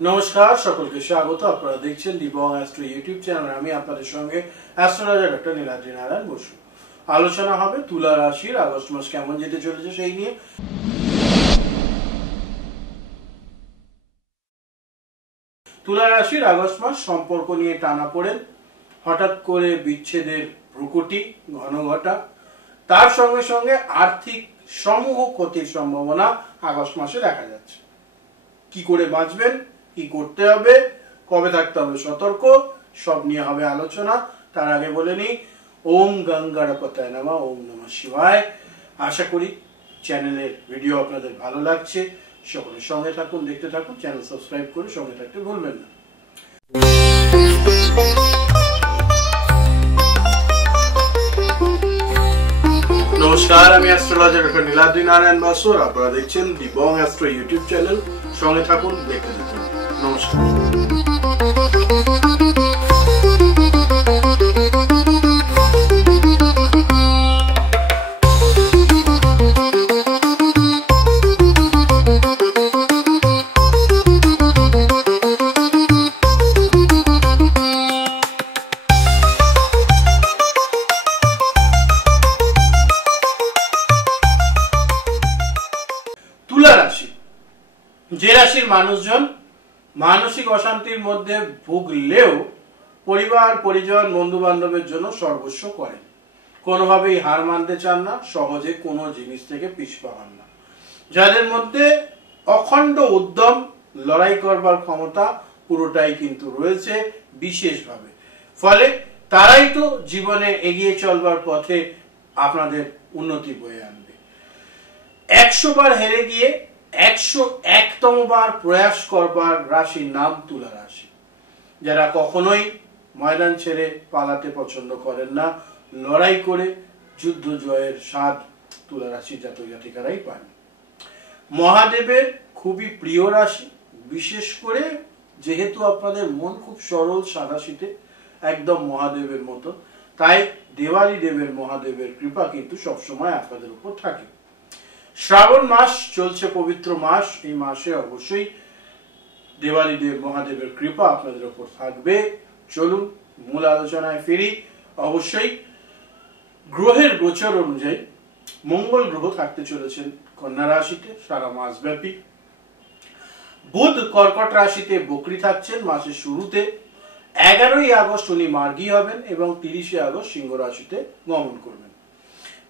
नमस्कार सकलके स्वागत। আপনারা দেখছেন দিবং অ্যাস্ট্রো ইউটিউব চ্যানেল। আমি আপনাদের সঙ্গে অ্যাস্ট্রোলজার ডক্টর নীলাদ্রি নারায়ণ বসু। আলোচনা হবে তুলা রাশির আগস্ট মাস কেমন যেতে চলেছে সেই নিয়ে। তুলা রাশির আগস্ট মাস সম্পর্ক নিয়ে টানাপোড়েন, হঠাৎ করে বিচ্ছেদের প্রকটি ঘন ঘটা, তার সঙ্গে সঙ্গে আর্থিক সমূহ ক্ষতির সম্ভাবনা আগস্ট মাসে দেখা যাচ্ছে। কি করে বাঁচবেন, কি করতে হবে, কবে থাকতে হবে সতর্ক, সব নিয়ে হবে আলোচনা। তার আগে বলে নি ওম গঙ্গাড়পতায় নমঃ, ওম নমঃ শিবায়। আশা করি চ্যানেলের ভিডিও আপনাদের ভালো লাগছে। সকলের সঙ্গে থাকুন, দেখতে থাকুন, চ্যানেল সাবস্ক্রাইব করে সঙ্গে থাকতে ভুলবেন না। নমস্কার, আমি অ্যাস্ট্রোলজার ডক্টর নীলাদ্রি নারায়ণ বসু। আপনারা দেখছেন দিবং অ্যাস্ট্রো ইউটিউব চ্যানেল। সঙ্গে থাকুন, দেখতে থাকুন। নমস্কার। তুলা রাশি, যে রাশির মানুষজন মানসিক অশান্তির মধ্যে ভুগলেও পরিবার পরিজন বন্ধু বান্ধবের জন্য সর্বস্ব করেন, কোনোভাবেই হার মানতে চান না, সহজে কোনো জিনিস থেকে পিছপা হন না, যাদের মধ্যে অখণ্ড উদ্যম, লড়াই করবার ক্ষমতা পুরোটাই কিন্তু রয়েছে বিশেষভাবে। ফলে তারাই তো জীবনে এগিয়ে চলবার পথে আপনাদের উন্নতি বয়ে আনবে। 100 বার হেরে গিয়ে 101তম বার প্রয়াস করবার রাশির নাম তুলা রাশি। যারা কখনোই ময়দান ছেড়ে পালাতে পছন্দ করেন না, লড়াই করে যুদ্ধ জয়ের স্বাদ তুলা রাশি জাতক জাতিকারাই পান। মহাদেবের খুবই প্রিয় রাশি, বিশেষ করে যেহেতু আপনাদের মন খুব সরল সাদাসিধে, একদম মহাদেবের মতো, তাই দেওয়ালি দেবের মহাদেবের কৃপা কিন্তু সবসময় আপনাদের উপর থাকে। শ্রাবণ মাস চলছে, পবিত্র মাস। এই মাসে অবশ্যই দেওয়ালি দেব মহাদেবের কৃপা আপনাদের উপর থাকবে। চলুন মূল আলোচনায় ফিরি। অবশ্যই গ্রহের গোচর অনুযায়ী মঙ্গল গ্রহ থাকতে চলেছেন কন্যা রাশিতে সারা মাস ব্যাপী। বুধ কর্কট রাশিতে বকরি থাকছেন মাসের শুরুতে। 11ই আগস্ট উনি মার্গী হবেন এবং 30শে আগস্ট সিংহ রাশিতে গমন করবেন।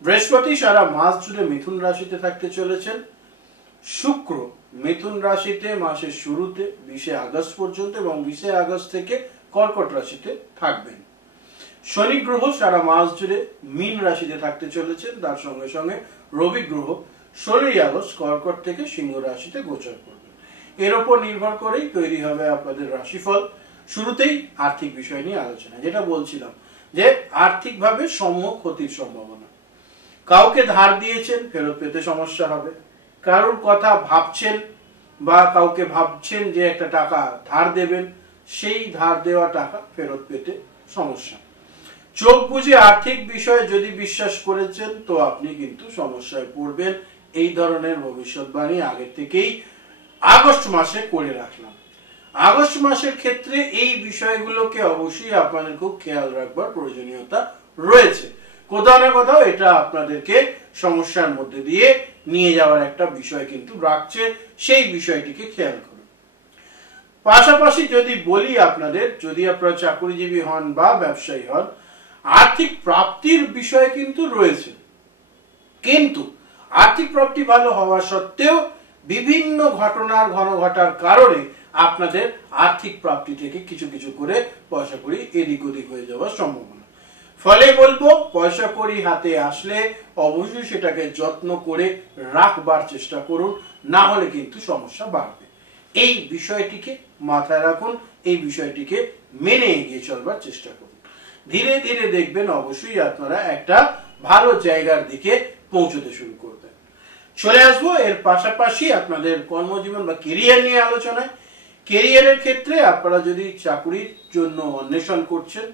বৃহস্পতি সারা মাস জুড়ে মিথুন রাশিতে থাকতে চলেছেন। শুক্র মিথুন রাশিতে মাসের শুরুতে 20শে আগস্ট পর্যন্ত এবং 20শে আগস্ট থেকে কর্কট রাশিতে থাকবেন। শনি গ্রহ সারা মাস জুড়ে মীন রাশিতে থাকতে চলেছেন। তার সঙ্গে সঙ্গে রবি গ্রহ 16ই আগস্ট কর্কট থেকে সিংহ রাশিতে গোচর করবেন। এর উপর নির্ভর করেই তৈরি হবে আপনাদের রাশিফল। শুরুতেই আর্থিক বিষয় নিয়ে আলোচনা, যেটা বলছিলাম যে আর্থিকভাবে সমূহ ক্ষতির সম্ভাবনা। কাউকে ধার দিয়েছেন, ফেরত পেতে সমস্যা হবে। কারোর কথা ভাবছেন বা কাউকে ভাবছেন যে একটা টাকা ধার দেবেন, সেই ধার দেওয়া টাকা ফেরত পেতে সমস্যা। চোখ বুঝে আর্থিক বিষয়ে যদি বিশ্বাস করেছেন তো আপনি কিন্তু সমস্যায় পড়বেন। এই ধরনের ভবিষ্যৎবাণী আগে থেকেই আগস্ট মাসে করে রাখলাম। আগস্ট মাসের ক্ষেত্রে এই বিষয়গুলোকে অবশ্যই আপনাদের খুব খেয়াল রাখবার প্রয়োজনীয়তা রয়েছে। কোথাও না কোথাও এটা আপনাদেরকে সমস্যার মধ্যে দিয়ে নিয়ে যাওয়ার একটা বিষয় কিন্তু রাখছে, সেই বিষয়টিকে খেয়াল করুন। পাশাপাশি যদি বলি আপনাদের, যদি আপনারা চাকরিজীবী হন বা ব্যবসায়ী হন, আর্থিক প্রাপ্তির বিষয় কিন্তু রয়েছে। কিন্তু আর্থিক প্রাপ্তি ভালো হওয়া সত্ত্বেও বিভিন্ন ঘটনার ঘন ঘটার কারণে আপনাদের আর্থিক প্রাপ্তি থেকে কিছু কিছু করে পয়সা কড়ি এদিক ওদিক হয়ে যাওয়ার সম্ভাবনা। ফলে বলবো, পয়সা কড়ি হাতে আসলে অবশ্যই সেটাকে যত্ন করে রাখবার চেষ্টা করুন, না হলে কিন্তু সমস্যা বাড়বে। এই বিষয়টিকে মাথায় রাখুন, এই বিষয়টিকে মেনে এগিয়ে চলবার চেষ্টা করুন। ধীরে ধীরে দেখবেন অবশ্যই আপনারা একটা ভালো জায়গার দিকে পৌঁছতে শুরু করবেন। চলে আসবো এর পাশাপাশি আপনাদের কর্মজীবন বা কেরিয়ার নিয়ে আলোচনায়। কেরিয়ারের ক্ষেত্রে আপনারা যদি চাকরির জন্য অন্বেষণ করছেন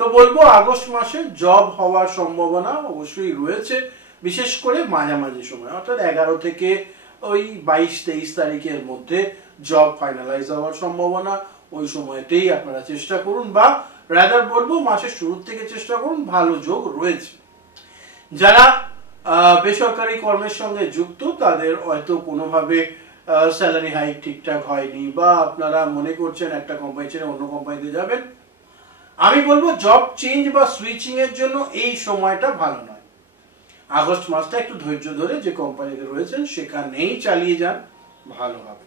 তো বলবো আগস্ট মাসে জব হওয়ার সম্ভাবনা অবশ্যই রয়েছে, বিশেষ করে মাঝামাঝি সময় অর্থাৎ 11 থেকে ওই 22-23 তারিখের মধ্যে জব ফাইনালাইজ হওয়ার সম্ভাবনা ওই সময়তেই আপনারা চেষ্টা করুন, বা রাদার বলবো মাসের শুরুর থেকে চেষ্টা করুন, ভালো যোগ রয়েছে। যারা বেসরকারি কর্মের সঙ্গে যুক্ত তাদের হয়তো কোনোভাবে স্যালারি হাইক ঠিকঠাক হয়নি, বা আপনারা মনে করছেন একটা কোম্পানি ছেড়ে অন্য কোম্পানিতে যাবেন, আমি বলবো জব চেঞ্জ বা সুইচিং এর জন্য এই সময়টা ভালো নয়। আগস্ট মাসটা একটু ধৈর্য ধরে যে কোম্পানিতে রয়েছেন সেখানেই চালিয়ে যান, ভালো হবে।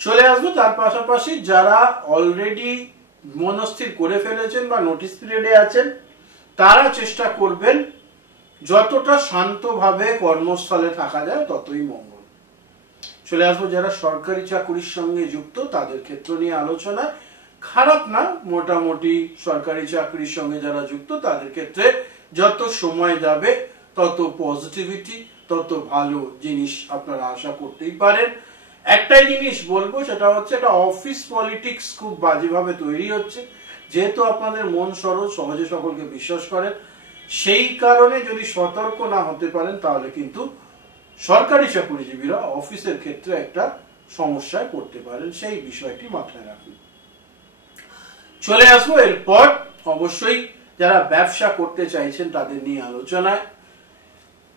চলে আসবো তার পাশাপাশি যারা অলরেডি মনস্থির করে ফেলেছেন বা নোটিস পিরিয়ডে আছেন, তারা চেষ্টা করবেন যতটা শান্তভাবে কর্মস্থলে থাকা যায় ততই মঙ্গল। চলে আসবো যারা সরকারি চাকুরির সঙ্গে যুক্ত তাদের ক্ষেত্র নিয়ে আলোচনা। খারাপ না, মোটামুটি সরকারি চাকরির সঙ্গে যারা যুক্ত তাদের ক্ষেত্রে যত সময় যাবে তত পজিটিভিটি, তত ভালো জিনিস আপনারা আশা করতেই পারেন। একটাই জিনিস বলবো, সেটা হচ্ছে এটা অফিস পলিটিক্স খুব বাজেভাবে তৈরি হচ্ছে, যেহেতু আপনাদের মন সরল, সহজে সকলকে বিশ্বাস করেন, সেই কারণে যদি সতর্ক না হতে পারেন তাহলে কিন্তু সরকারি চাকরিজীবীরা অফিসের ক্ষেত্রে একটা সমস্যায় পড়তে পারেন, সেই বিষয়টি মাথায় রাখুন। চলে আসবো এরপর অবশ্যই যারা ব্যবসা করতে চাইছেন তাদের নিয়ে আলোচনায়।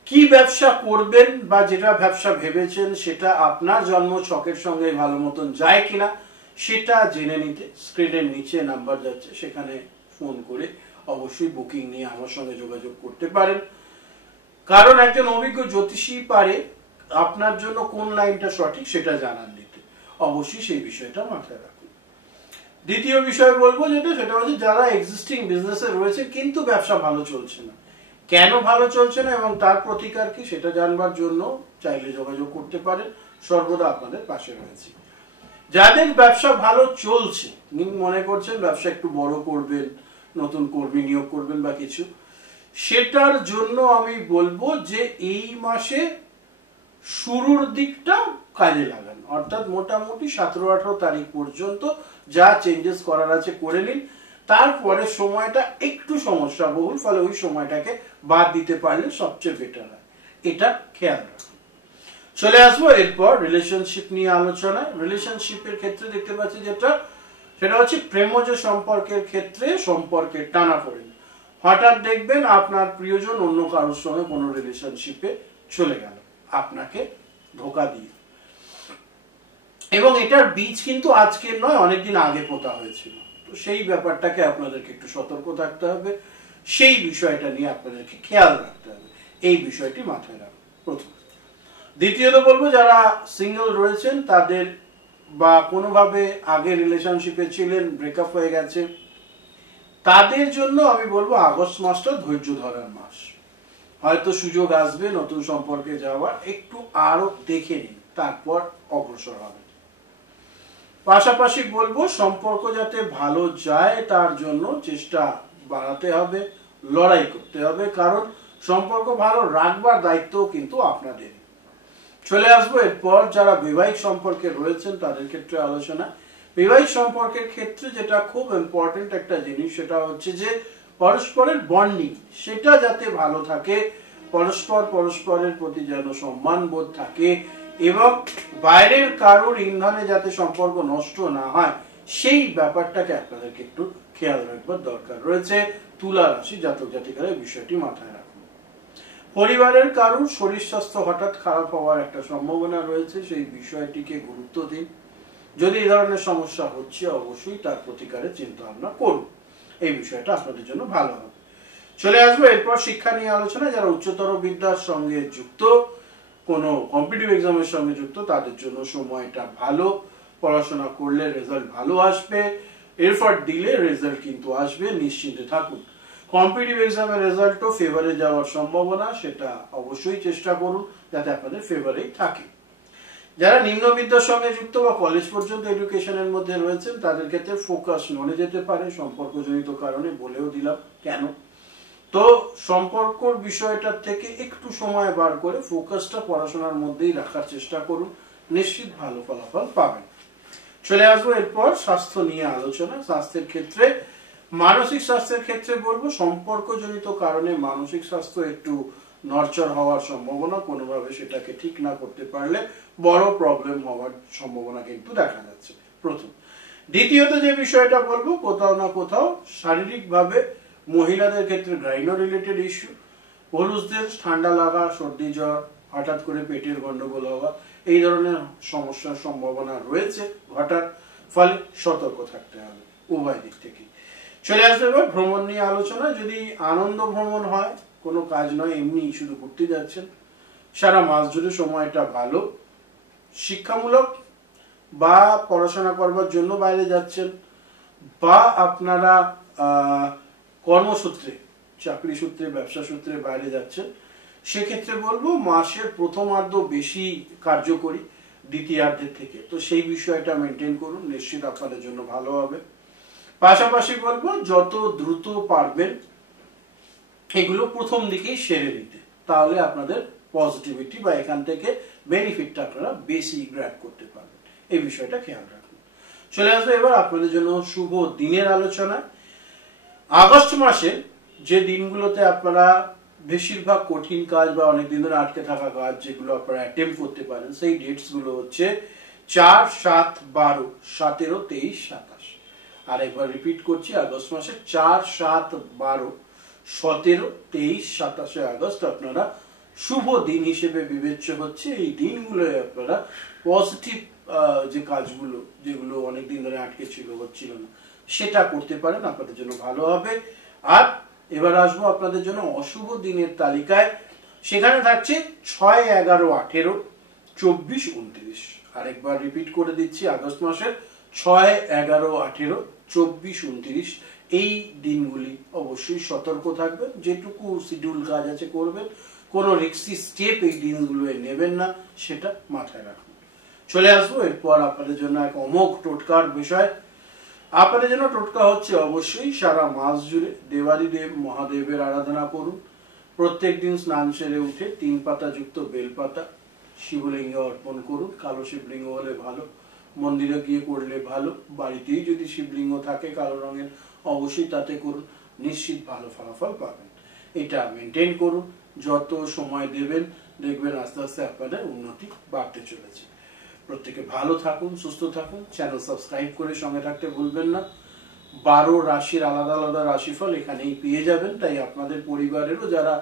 কি ব্যবসা করবেন বা যেটা ব্যবসা ভেবেছেন সেটা আপনার জন্ম ছকের সঙ্গে ভালো মতন যায় কিনা সেটা জেনে নিতে স্ক্রিনের নিচে নাম্বার যাচ্ছে, সেখানে ফোন করে অবশ্যই বুকিং নিয়ে আমার সঙ্গে যোগাযোগ করতে পারেন। কারণ একজন অভিজ্ঞ জ্যোতিষী পারে আপনার জন্য কোন লাইনটা সঠিক সেটা জানান দিতে, অবশ্যই সেই বিষয়টা মাথায় রাখুন। দ্বিতীয় বিষয় বলবো সেটা হচ্ছে যারা এক্সিস্টিং বিজনেসে রয়েছে কিন্তু ব্যবসা ভালো চলছে না, কেন ভালো চলছে না এবং তার প্রতিকার কি সেটা জানবার জন্য চাইলে যোগাযোগ করতে পারেন, সর্বদা আপনাদের পাশে রয়েছে। যাদের ব্যবসা ভালো চলছে, মনে করছেন ব্যবসা একটু বড় করবেন, নতুন কর্মী নিয়োগ করবেন বা কিছু, সেটার জন্য আমি বলবো যে এই মাসে শুরুর দিকটা কাজে লাগান, অর্থাৎ মোটামুটি 17-18 তারিখ পর্যন্ত যা চেঞ্জেস করার আছে করে নিন। তারপরে সময়টা একটু সমস্যা বহুল, ফলে ওই সময়টাকে বাদ দিতে পারলে সবচেয়ে বেটার হয়, এটা খেয়াল রাখুন। চলে আসবো এরপর রিলেশনশিপ নিয়ে আলোচনা। রিলেশনশিপের ক্ষেত্রে দেখতে পাচ্ছি সেটা হচ্ছে প্রেমজ সম্পর্কের ক্ষেত্রে সম্পর্কের টানাপোড়েন। হঠাৎ দেখবেন আপনার প্রিয়জন অন্য কারোর সঙ্গে কোনো রিলেশনশিপে চলে গেল আপনাকে ধোকা দিয়ে, এবং এটার বীজ কিন্তু আজকের নয়, অনেকদিন আগে পোতা হয়েছিল। তো সেই ব্যাপারটাকে আপনাদেরকে একটু সতর্ক থাকতে হবে, সেই বিষয়টা নিয়ে আপনাদেরকে খেয়াল রাখতে হবে, এই বিষয়টি মাথায় রাখুন প্রথম। দ্বিতীয়ত বলবো যারা সিঙ্গেল রয়েছেন তাদের, বা কোনোভাবে আগে রিলেশনশিপে ছিলেন ব্রেকআপ হয়ে গেছে, তাদের জন্য আমি বলবো আগস্ট মাসটা ধৈর্য ধরার মাস। হয়তো সুযোগ আসবে নতুন সম্পর্কে যাওয়ার, একটু আরো দেখে নিন তারপর অগ্রসর হবে। পাশাপাশি বলবো সম্পর্ক যাতে ভালো যায় তার জন্য চেষ্টা বাড়াতে হবে, লড়াই করতে হবে, কারণ সম্পর্ক ভালো রাখবার দায়িত্ব কিন্তু আপনাদের। চলে আসবো এরপর যারা বৈবাহিক সম্পর্কে রয়েছেন তাদের ক্ষেত্রে আলোচনা। বৈবাহিক সম্পর্কের ক্ষেত্রে যেটা খুব ইম্পর্টেন্ট একটা জিনিস, সেটা হচ্ছে যে পরস্পরের বন্ডিং সেটা যাতে ভালো থাকে, পরস্পরের প্রতি যেন সম্মান বোধ থাকে, এবং বাইরের কারোর ইন্ধনে যাতে সম্পর্ক নষ্ট না হয়, সেই ব্যাপারটাকে আপনাদেরকে একটু খেয়াল রাখবার দরকার রয়েছে। তুলা রাশি জাতক জাতিকারা এই বিষয়টি মাথায় রাখুন। পরিবারের কারোর শরীর স্বাস্থ্য হঠাৎ খারাপ হওয়ার একটা সম্ভাবনা রয়েছে, সেই বিষয়টিকে গুরুত্ব দিন। যদি এই ধরনের সমস্যা হচ্ছে অবশ্যই তার প্রতিকারের চিন্তা ভাবনা করুন, এই বিষয়টা আপনাদের জন্য ভালো হবে। চলে আসবো এরপর শিক্ষা নিয়ে আলোচনা। যারা উচ্চতর বিদ্যার সঙ্গে যুক্ত, কোনো কম্পিটিটিভ এক্সামের সঙ্গে যুক্ত, তাদের জন্য সময়টা ভালো, পড়াশোনা করলে রেজাল্ট ভালো আসবে, এফর্ট দিলে রেজাল্ট কিন্তু আসবে, নিশ্চিন্তে থাকুন। কম্পিটিটিভ এক্সামের রেজাল্টও ফেভারে যাওয়ার সম্ভাবনা, সেটা অবশ্যই চেষ্টা করুন যাতে আপনাদের ফেভারেই থাকে। যারা নিম্ন বিদ্যার সঙ্গে যুক্ত বা কলেজ পর্যন্ত এডুকেশনের মধ্যে রয়েছেন তাদের ক্ষেত্রে ফোকাস নড়ে যেতে পারে সম্পর্কজনিত কারণে, বলেও দিলাম কেন। তো সম্পর্কর বিষয়টার থেকে একটু সময় বার করে ফোকাসটা পড়াশোনার মধ্যেই রাখার চেষ্টা করুন, নিশ্চিত ভালো ফলাফল পাবেন। চলে আসবো এরপর স্বাস্থ্য নিয়ে আলোচনা। স্বাস্থ্যের ক্ষেত্রে, মানসিক স্বাস্থ্যের ক্ষেত্রে বলবো সম্পর্কজনিত কারণে মানসিক স্বাস্থ্য একটু নরচর হওয়ার সম্ভাবনা, কোনোভাবে সেটাকে ঠিক না করতে পারলে বড় প্রবলেম হওয়ার সম্ভাবনা কিন্তু দেখা যাচ্ছে প্রথম। দ্বিতীয়ত যে বিষয়টা বলবো, কোথাও না কোথাও শারীরিকভাবে মহিলাদের ক্ষেত্রে গাইনো রিলেটেড ইস্যু, পুরুষদের ঠান্ডা লাগা, সর্দি জ্বর, হঠাৎ করে পেটের গন্ডগোল হওয়া, এই ধরনের সমস্যার সম্ভাবনা রয়েছে ঘটার, ফলে সতর্ক থাকতে হবে উভয় দিক থেকে। চলে আসবে এবার ভ্রমণ নিয়ে আলোচনা। যদি আনন্দ ভ্রমণ হয়, কোনো কাজ নয়, এমনি শুধু ঘুরতে যাচ্ছেন, সারা মাস জুড়ে সময়টা ভালো। শিক্ষামূলক বা পড়াশোনা করবার জন্য বাইরে যাচ্ছেন, বা আপনারা কর্মসূত্রে, চাকরি সূত্রে, ব্যবসা সূত্রে বাইরে যাচ্ছেন, সেক্ষেত্রে বলবো মাসের প্রথমার্ধ বেশি কার্যকরী দ্বিতীয়ার্ধের থেকে, তো সেই বিষয়টা মেনটেন করুন, নিশ্চিত আপনাদের জন্য ভালো হবে। পাশাপাশি বলবো যত দ্রুত পারবেন এগুলো প্রথম দিকেই সেরে দিতে, তাহলে আপনাদের পজিটিভিটি বা এখান থেকে বেনিফিটটা আপনারা বেশি গ্র্যাব করতে পারবেন, এই বিষয়টা খেয়াল রাখুন। চলে আসবে এবার আপনাদের জন্য শুভ দিনের আলোচনায়। আগস্ট মাসে যে দিনগুলোতে আপনারা বেশিরভাগ কঠিন কাজ বা অনেকদিন ধরে আটকে থাকা কাজ যেগুলো আপনারা অ্যাটেম্প করতে পারেন, সেই ডেটস গুলো হচ্ছে 4, 7, 12, 17, 23, 27। আর একবার রিপিট করছি, আগস্ট মাসে 4, 7, 12, 17, 23, 27 আগস্ট আপনারা শুভ দিন হিসেবে বিবেচ্য হচ্ছে। এই দিনগুলোয় আপনারা পজিটিভ যে কাজগুলো, যেগুলো অনেকদিন ধরে আটকে ছিল, হচ্ছিল না, সেটা করতে পারেন, আপনাদের জন্য ভালো হবে। আর এবার আসবো আপনাদের জন্য অশুভ দিনের তালিকায়। সেখানে থাকছে 6, 11, 18, 24, 29। আরেকবার রিপিট করে দিচ্ছি, আগস্ট মাসের 6, 11, 18, 24, 29 এই দিনগুলি অবশ্যই সতর্ক থাকবেন, যেটুকু শিডিউল কাজ আছে করবেন, কোনো রিস্কি স্টেপ এই দিনগুলোয় নেবেন না, সেটা মাথায় রাখুন। চলে আসবো এরপর আপনাদের জন্য এক অমোঘ টোটকার বিষয়। আপনাদের জন্য টোটকা হচ্ছে অবশ্যই সারা মাস জুড়ে দেবাদি দেব মহাদেবের আরাধনা করুন। প্রত্যেক দিন স্নান সেরে উঠে 3 পাতা যুক্ত বেলপাতা শিবলিঙ্গে অর্পণ করুন। কালো শিবলিঙ্গ হলে ভালো, মন্দিরে গিয়ে করলে ভালো, বাড়িতেই যদি শিবলিঙ্গ থাকে কালো রঙের অবশ্যই তাতে করুন, নিশ্চিত ভালো ফলাফল পাবেন। এটা মেনটেন করুন, যত সময় দেবেন দেখবেন আস্তে আস্তে আপনাদের উন্নতি বাড়তে চলেছে। প্রত্যেকে ভালো থাকুন, সুস্থ থাকুন, চ্যানেল সাবস্ক্রাইব করে সঙ্গে থাকতে ভুলবেন না। 12 রাশির আলাদা আলাদা রাশিফল এখানেই পেয়ে যাবেন, তাই আপনাদের পরিবারেরও যারা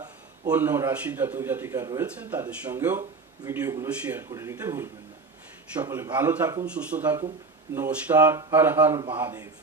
অন্য রাশির জাতক জাতিকা রয়েছেন তাদের সঙ্গেও ভিডিওগুলো শেয়ার করে নিতে ভুলবেন না। সকলে ভালো থাকুন, সুস্থ থাকুন, নমস্কার, হর হর মহাদেব।